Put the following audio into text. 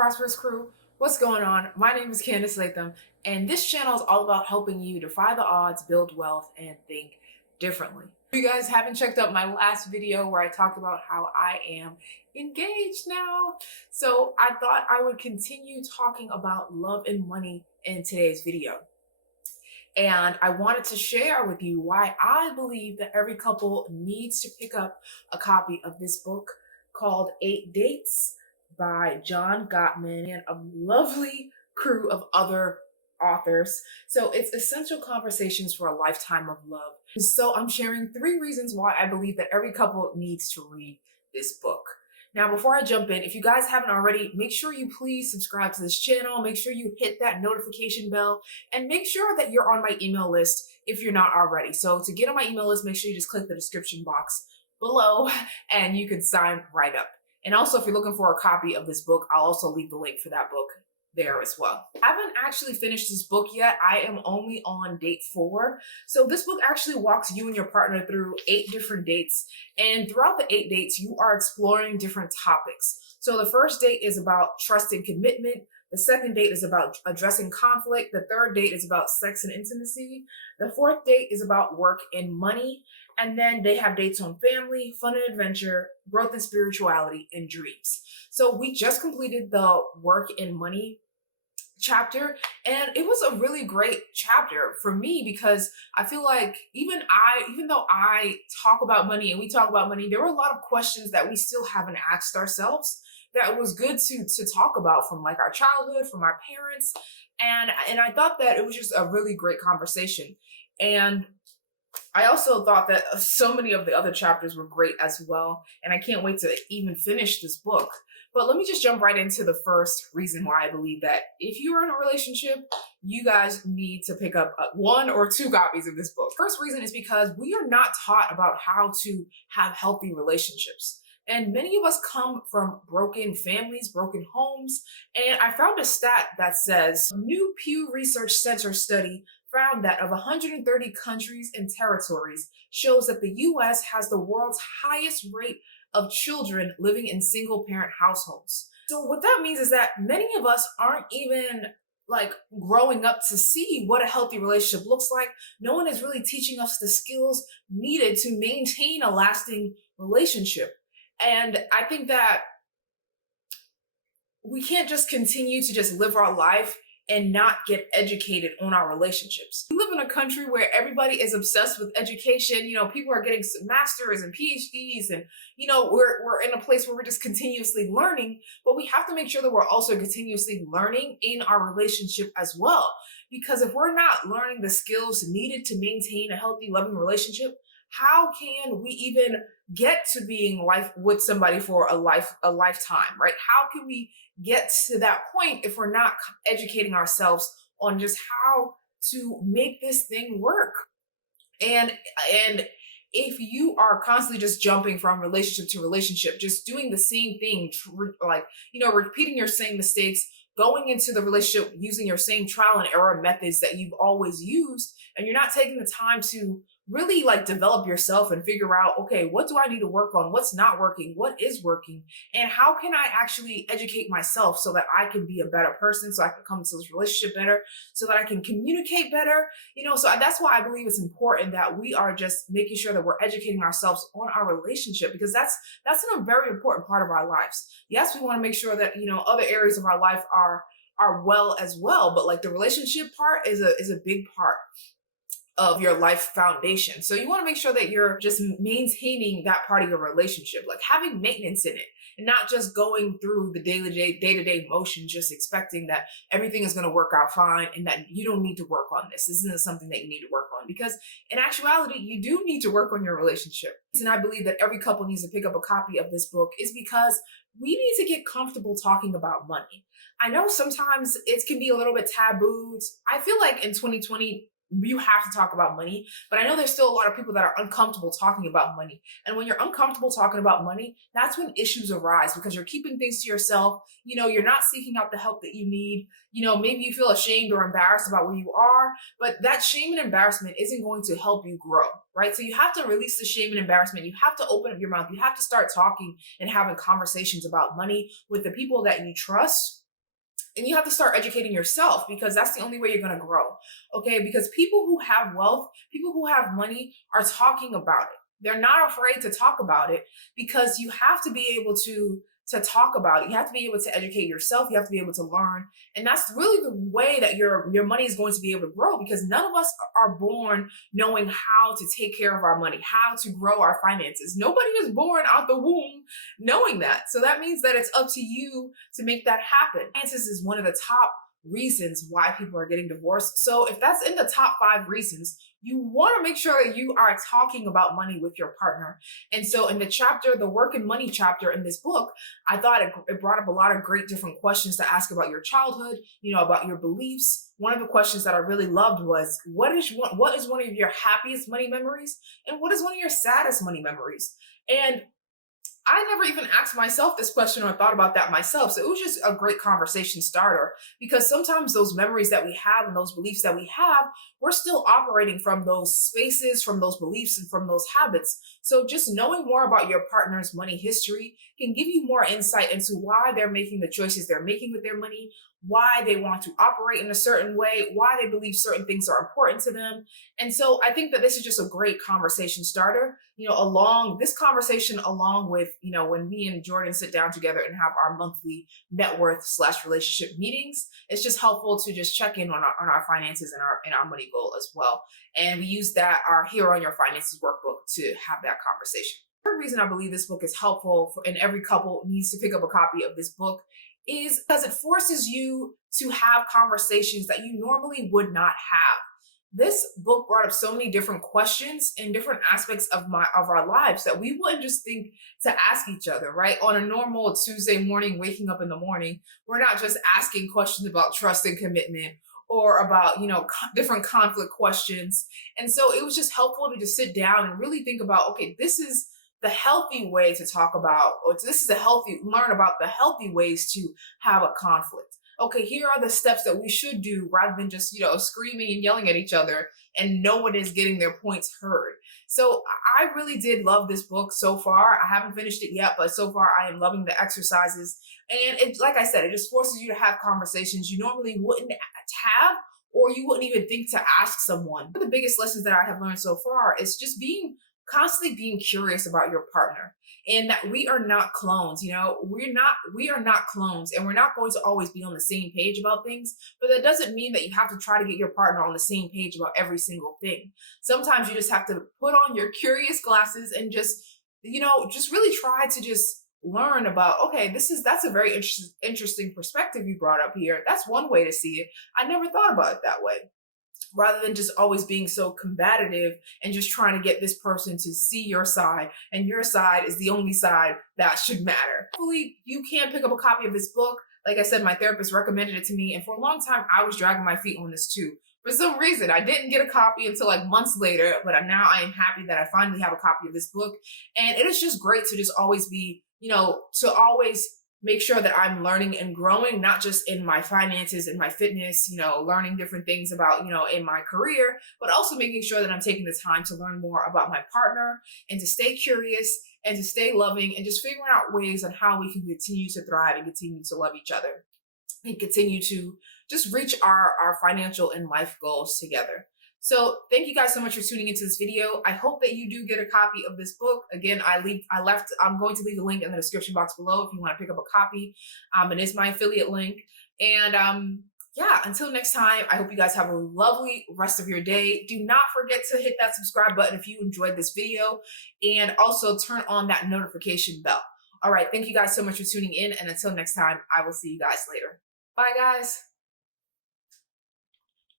Prosperous crew? What's going on? My name is Candice Latham, and this channel is all about helping you defy the odds, build wealth, and think differently. If you guys haven't checked out my last video where I talked about how I am engaged now, so I thought I would continue talking about love and money in today's video. And I wanted to share with you why I believe that every couple needs to pick up a copy of this book called 8 Dates by John Gottman and a lovely crew of other authors. So it's essential conversations for a lifetime of love. So I'm sharing 3 reasons why I believe that every couple needs to read this book. Now, before I jump in, if you guys haven't already, make sure you please subscribe to this channel. Make sure you hit that notification bell and make sure that you're on my email list if you're not already. So to get on my email list, make sure you just click the description box below and you can sign right up. And also, if you're looking for a copy of this book, I'll also leave the link for that book there as well. I haven't actually finished this book yet. I am only on date 4. So this book actually walks you and your partner through 8 different dates. And throughout the 8 dates, you are exploring different topics. So the first date is about trust and commitment. The second date is about addressing conflict. The third date is about sex and intimacy. The fourth date is about work and money. And then they have dates on family, fun and adventure, growth and spirituality, and dreams. So we just completed the work and money chapter, and it was a really great chapter for me because I feel like even though I talk about money and we talk about money, there were a lot of questions that we still haven't asked ourselves that was good to talk about from like our childhood, from our parents. And I thought that it was just a really great conversation. And I also thought that so many of the other chapters were great as well. And I can't wait to even finish this book. But let me just jump right into the first reason why I believe that if you are in a relationship, you guys need to pick up 1 or 2 copies of this book. First reason is because we are not taught about how to have healthy relationships. And many of us come from broken families, broken homes. And I found a stat that says, a new Pew Research Center study found that of 130 countries and territories shows that the US has the world's highest rate of children living in single parent households. So what that means is that many of us aren't even like growing up to see what a healthy relationship looks like. No one is really teaching us the skills needed to maintain a lasting relationship. And I think that we can't just continue to just live our life and not get educated on our relationships. We live in a country where everybody is obsessed with education. You know, people are getting masters and PhDs, and you know, we're in a place where we're just continuously learning, but we have to make sure that we're also continuously learning in our relationship as well. Because if we're not learning the skills needed to maintain a healthy, loving relationship, how can we even get to being life with somebody for a lifetime, right? How can we get to that point if we're not educating ourselves on just how to make this thing work? And if you are constantly just jumping from relationship to relationship, just doing the same thing, like, you know, repeating your same mistakes, going into the relationship using your same trial and error methods that you've always used, and you're not taking the time to really like develop yourself and figure out, okay, what do I need to work on? What's not working? What is working? And how can I actually educate myself so that I can be a better person, so I can come into this relationship better, so that I can communicate better? You know, so that's why I believe it's important that we are just making sure that we're educating ourselves on our relationship, because that's a very important part of our lives. Yes, we want to make sure that, you know, other areas of our life are well as well, but like the relationship part is a big part of your life foundation. So you want to make sure that you're just maintaining that part of your relationship, like having maintenance in it, and not just going through the day-to-day motion, just expecting that everything is going to work out fine and that you don't need to work on this. This isn't something that you need to work on, because in actuality, you do need to work on your relationship. And I believe that every couple needs to pick up a copy of this book is because we need to get comfortable talking about money. I know sometimes it can be a little bit taboo. I feel like in 2020, you have to talk about money, but I know there's still a lot of people that are uncomfortable talking about money. And when you're uncomfortable talking about money, that's when issues arise, because you're keeping things to yourself. You know, you're not seeking out the help that you need. You know, maybe you feel ashamed or embarrassed about where you are, but that shame and embarrassment isn't going to help you grow, right? So you have to release the shame and embarrassment. You have to open up your mouth. You have to start talking and having conversations about money with the people that you trust, And you have to start educating yourself, because that's the only way you're going to grow. Okay. Because people who have wealth, people who have money are talking about it. They're not afraid to talk about it, because you have to be able to talk about it. You have to be able to educate yourself. You have to be able to learn. And that's really the way that your money is going to be able to grow, because none of us are born knowing how to take care of our money, how to grow our finances. Nobody is born out the womb knowing that. So that means that it's up to you to make that happen. Finances is one of the top reasons why people are getting divorced. So if that's in the top 5 reasons, you want to make sure that you are talking about money with your partner. And so in the chapter, the work and money chapter in this book, I thought it brought up a lot of great different questions to ask about your childhood, about your beliefs. One of the questions that I really loved was, what is one of your happiest money memories? And what is one of your saddest money memories? And I never even asked myself this question or thought about that myself. So it was just a great conversation starter, because sometimes those memories that we have and those beliefs that we have, we're still operating from those spaces, from those beliefs, and from those habits. So just knowing more about your partner's money history can give you more insight into why they're making the choices they're making with their money, why they want to operate in a certain way, why they believe certain things are important to them. And so I think that this is just a great conversation starter, along this conversation, along with, when me and Jordan sit down together and have our monthly net worth / relationship meetings. It's just helpful to just check in on our finances and our money goal as well. And we use our Here on Your Finances workbook to have that conversation. The third reason I believe this book is helpful and every couple needs to pick up a copy of this book is because it forces you to have conversations that you normally would not have. This book brought up so many different questions and different aspects of our lives that we wouldn't just think to ask each other, right? On a normal Tuesday morning, waking up in the morning, we're not just asking questions about trust and commitment or about, different conflict questions. And so it was just helpful to just sit down and really think about, okay, this is the healthy way to talk about, or this is learn about the healthy ways to have a conflict. Okay, here are the steps that we should do rather than just, screaming and yelling at each other and no one is getting their points heard. So I really did love this book so far. I haven't finished it yet, but so far I am loving the exercises. And it, like I said, it just forces you to have conversations you normally wouldn't have, or you wouldn't even think to ask someone. One of the biggest lessons that I have learned so far is just constantly being curious about your partner, and that we are not clones. We are not clones, and we're not going to always be on the same page about things, but that doesn't mean that you have to try to get your partner on the same page about every single thing. Sometimes you just have to put on your curious glasses and just really try to just learn about, okay, that's a very interesting perspective you brought up here. That's one way to see it. I never thought about it that way, rather than just always being so combative and just trying to get this person to see your side, and your side is the only side that should matter. Hopefully you can pick up a copy of this book. Like I said, my therapist recommended it to me, and for a long time I was dragging my feet on this too. For some reason, I didn't get a copy until like months later, but now I am happy that I finally have a copy of this book. And it is just great to just always be, to always make sure that I'm learning and growing, not just in my finances and my fitness, learning different things about, in my career, but also making sure that I'm taking the time to learn more about my partner and to stay curious and to stay loving and just figuring out ways on how we can continue to thrive and continue to love each other and continue to just reach our financial and life goals together. So thank you guys so much for tuning into this video. I hope that you do get a copy of this book. Again, I'm going to leave the link in the description box below if you want to pick up a copy. It is my affiliate link. And yeah, until next time, I hope you guys have a lovely rest of your day. Do not forget to hit that subscribe button if you enjoyed this video, and also turn on that notification bell. All right, thank you guys so much for tuning in. And until next time, I will see you guys later. Bye, guys.